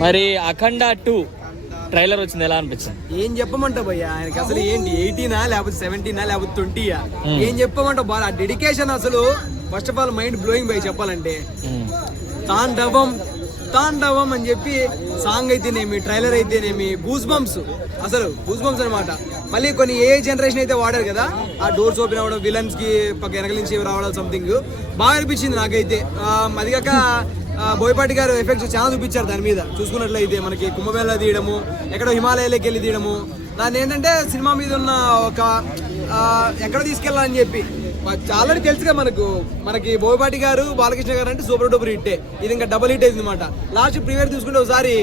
మరి అఖండ two trailer వచ్చింది ఎలా అనిపించింది? ఏం చెప్పమంటావు భయ్య? ఆయనకి అసలు ఏంటి? ఎయిటీనా లేకపోతే సెవెంటీనా లేకపోతే ట్వంటీయా. ఏం చెప్పమంటావు బాగా డెడికేషన్ అసలు first of all mind blowing by చెప్పాలంటే. తాండవం తాండవం అని చెప్పి సాంగ్ అయితేనేమి ట్రైలర్ అయితేనేమి గూస్ బంప్స్ అసలు గూస్ బంప్స్ అనమాట మళ్ళీ కొన్ని ఏ జనరేషన్ అయితే వాడారు కదా ఆ డోర్స్ ఓపెన్ అవ్వడం విలన్స్కి పక్క వెనక నుంచి రావడం సంథింగ్ బాగా అనిపించింది నాకైతే. ఆ, అది కాక ఆ, బోయపాటి గారు ఎఫెక్ట్స్ చాలా చూపించారు దాని మీద. చూసుకున్నట్లయితే మనకి కుంభమేళ తీయడము ఎక్కడో హిమాలయాలకి వెళ్ళి తీయడము. దాన్ని ఏంటంటే సినిమా మీద ఉన్న ఒక ఎక్కడ తీసుకెళ్ళాలని చెప్పి. ఆల్రెడీ తెలుసుగా మనకు. మనకి బోయపాటి గారు బాలకృష్ణ గారు అంటే సూపర్ డూపర్ హిట్టే ఇది ఇంకా డబుల్ హిట్ అయింది అనమాట లాస్ట్ ప్రీవియర్ చూసుకుంటే ఒకసారి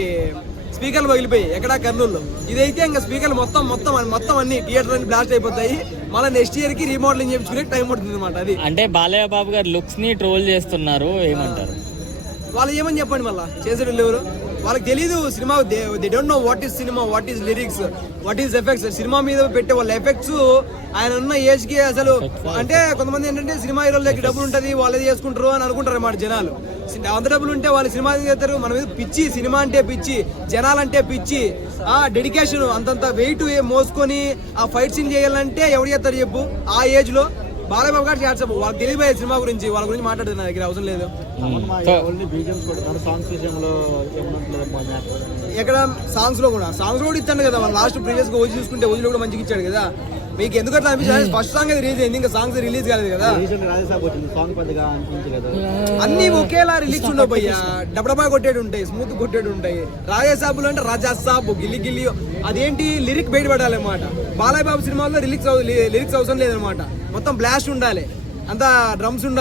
స్పీకర్లు పగిలిపోయి ఎక్కడ కర్నూలు ఇదైతే ఇంకా స్పీకర్లు మొత్తం మొత్తం మొత్తం అన్ని థియేటర్ అన్ని బ్లాస్ట్ అయిపోతాయి. మళ్ళీ నెక్స్ట్ ఇయర్కి రీమోడలింగ్ చేయించుకునే టైం పడుతుంది అనమాట అది. అంటే బాలయ్య బాబు గారు లుక్స్ని ట్రోల్ చేస్తున్నారు ఏమంటారు? వాళ్ళు ఏమని చెప్పండి మళ్ళీ? చేసేది ఎవరు? వాళ్ళకి తెలియదు cinema they don't know what is cinema what is lyrics what is effects cinema మీద పెట్టే వాళ్ళ ఎఫెక్ట్స్ ఆయన ఉన్న ఏజ్కి అసలు అంటే కొంతమంది ఏంటంటే సినిమా హీరోల దగ్గర డబ్బులు ఉంటుంది వాళ్ళది చేసుకుంటారు అని అనుకుంటారు అన్నమాట జనాలు. అంత డబ్బులు ఉంటే వాళ్ళు సినిమా చేస్తారు మన మీద పిచ్చి సినిమా అంటే పిచ్చి జనాలంటే పిచ్చి. ఆ డెడికేషన్ అంతంత వెయిట్ మోసుకొని ఆ ఫైట్ సీన్ చేయాలంటే ఎవరు చేస్తారు చెప్పు? ఆ ఏజ్లో బాలయ్య గారు చేర్చబు వాళ్ళకి తెలియబోయే సినిమా గురించి వాళ్ళ గురించి మాట్లాడుతున్నా దగ్గర అవసరం లేదు. ఎక్కడ సాంగ్స్లో కూడా. సాంగ్స్ కూడా ఇచ్చాడు కదా మన లాస్ట్ ప్రీవియస్గా ఓజీ చూసుకుంటే ఓజీలో కూడా మంచిగా ఇచ్చాడు కదా. మీకు ఎందుకు అట్లా అనిపించింది ఫస్ట్ సాంగ్ రిలీజ్ అయింది ఇంకా సాంగ్స్ రిలీజ్ కాలేదు కదా. అన్ని ఒకేలా రిలీజ్ ఉండవు భయ్య. డబ్బడబా కొట్టేడు ఉంటాయి స్మూత్ కొట్టేడు ఉంటాయి రాజాసాబులు అంటే రాజా సాబు గిల్లి గిల్లి అదేంటి? లిరిక్ బయటపడాలన్నమాట. బాలయ్య బాబు సినిమాల్లో లిరిక్స్ లిరిక్స్ అవసరం లేదనమాట మొత్తం బ్లాస్ట్ ఉండాలి. అంతా డ్రమ్స్ ఉండాలి.